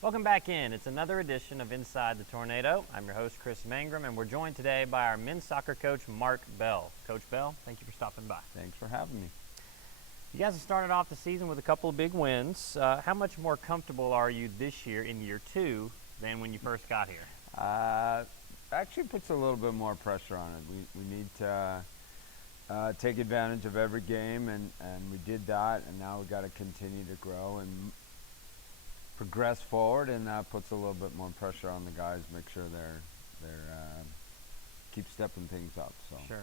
Welcome back in. It's another edition of Inside the Tornado. I'm your host, Chris Mangrum, and we're joined today by our men's soccer coach, Mark Bell. Coach Bell, thank you for stopping by. Thanks for having me. You guys have started off the season with a couple of big wins. How much more comfortable are you this year in year two than when you first got here? Actually puts a little bit more pressure on it. We need to take advantage of every game, and we did that, and now we've got to continue to grow and progress forward, and that puts a little bit more pressure on the guys, make sure they're keep stepping things up. So Sure.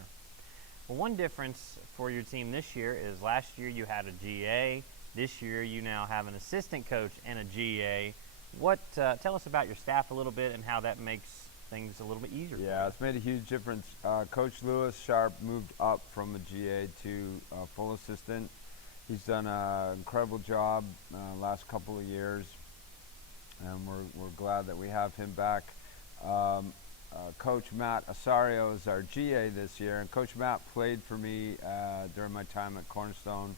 Well, one difference for your team this year is last year you had a GA. This year you now have an assistant coach and a GA. Tell us about your staff a little bit and how that makes things a little bit easier. yeah, it's made a huge difference. Coach Lewis Sharp moved up from a GA to a full assistant. He's done an incredible job last couple of years, and we're glad that we have him back. Coach Matt Asario is our GA this year, and Coach Matt played for me during my time at Cornerstone.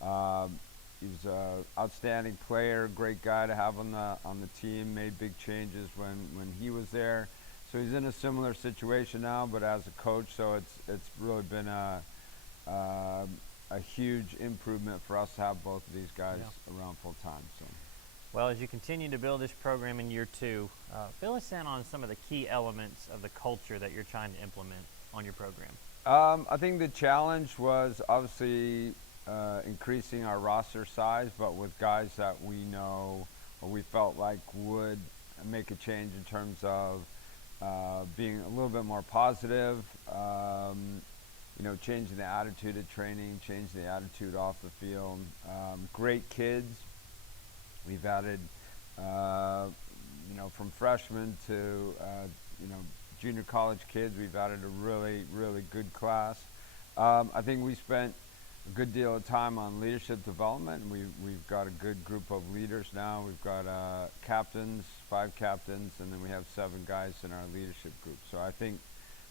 He was an outstanding player, great guy to have on the team. Made big changes when he was there. So he's in a similar situation now, but as a coach. So it's really been a huge improvement for us to have both of these guys around full time. So. Well, as you continue to build this program in year two, fill us in on some of the key elements of the culture that you're trying to implement on your program. I think the challenge was obviously increasing our roster size, but with guys that we know or we felt like would make a change in terms of being a little bit more positive, changing the attitude of training, changing the attitude off the field. Great kids. We've added, from freshmen to, junior college kids, we've added a really, really good class. I think we spent a good deal of time on leadership development, and we've got a good group of leaders now. We've got captains, 5 captains, and then we have 7 guys in our leadership group. So I think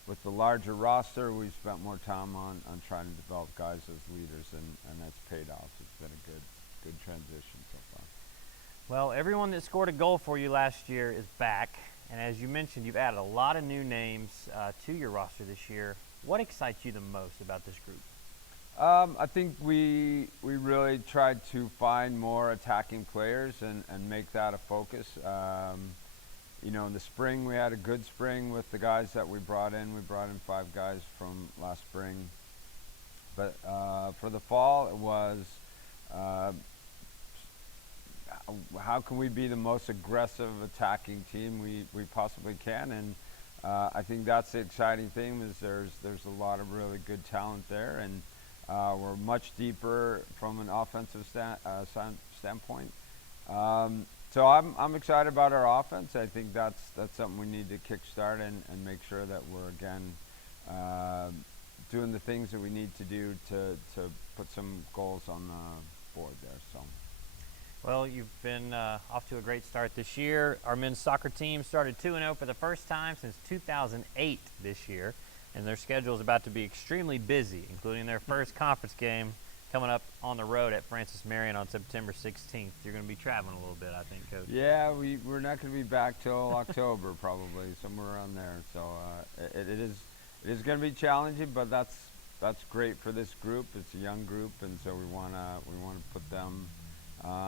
with the larger roster, we've spent more time on trying to develop guys as leaders, and that's paid off. It's been a good transition so far. Well, everyone that scored a goal for you last year is back, and as you mentioned, you've added a lot of new names to your roster this year. What excites you the most about this group? I think we really tried to find more attacking players and make that a focus. In the spring, we had a good spring with the guys that we brought in. We brought in 5 guys from last spring. But for the fall, it was how can we be the most aggressive attacking team we possibly can, and I think that's the exciting thing is there's a lot of really good talent there, and we're much deeper from an offensive standpoint. So I'm excited about our offense. I think that's something we need to kickstart and make sure that we're again doing the things that we need to do to put some goals on the board there. So. Well, you've been off to a great start this year. Our men's soccer team started 2-0 for the first time since 2008 this year, and their schedule is about to be extremely busy, including their first conference game coming up on the road at Francis Marion on September 16th. You're going to be traveling a little bit, I think, Coach. Yeah, we're not going to be back till October probably, somewhere around there. So it is going to be challenging, but that's great for this group. It's a young group, and so we want to put them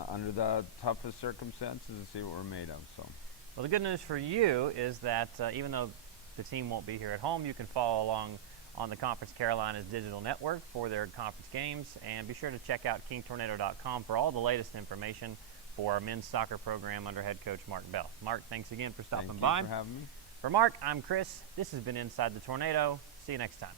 under the toughest circumstances and see what we're made of. So. Well, the good news for you is that even though the team won't be here at home, you can follow along on the Conference Carolinas digital network for their conference games, and be sure to check out kingtornado.com for all the latest information for our men's soccer program under head coach Mark Bell. Mark, thanks again for stopping by. Thank you for having me. For Mark, I'm Chris. This has been Inside the Tornado. See you next time.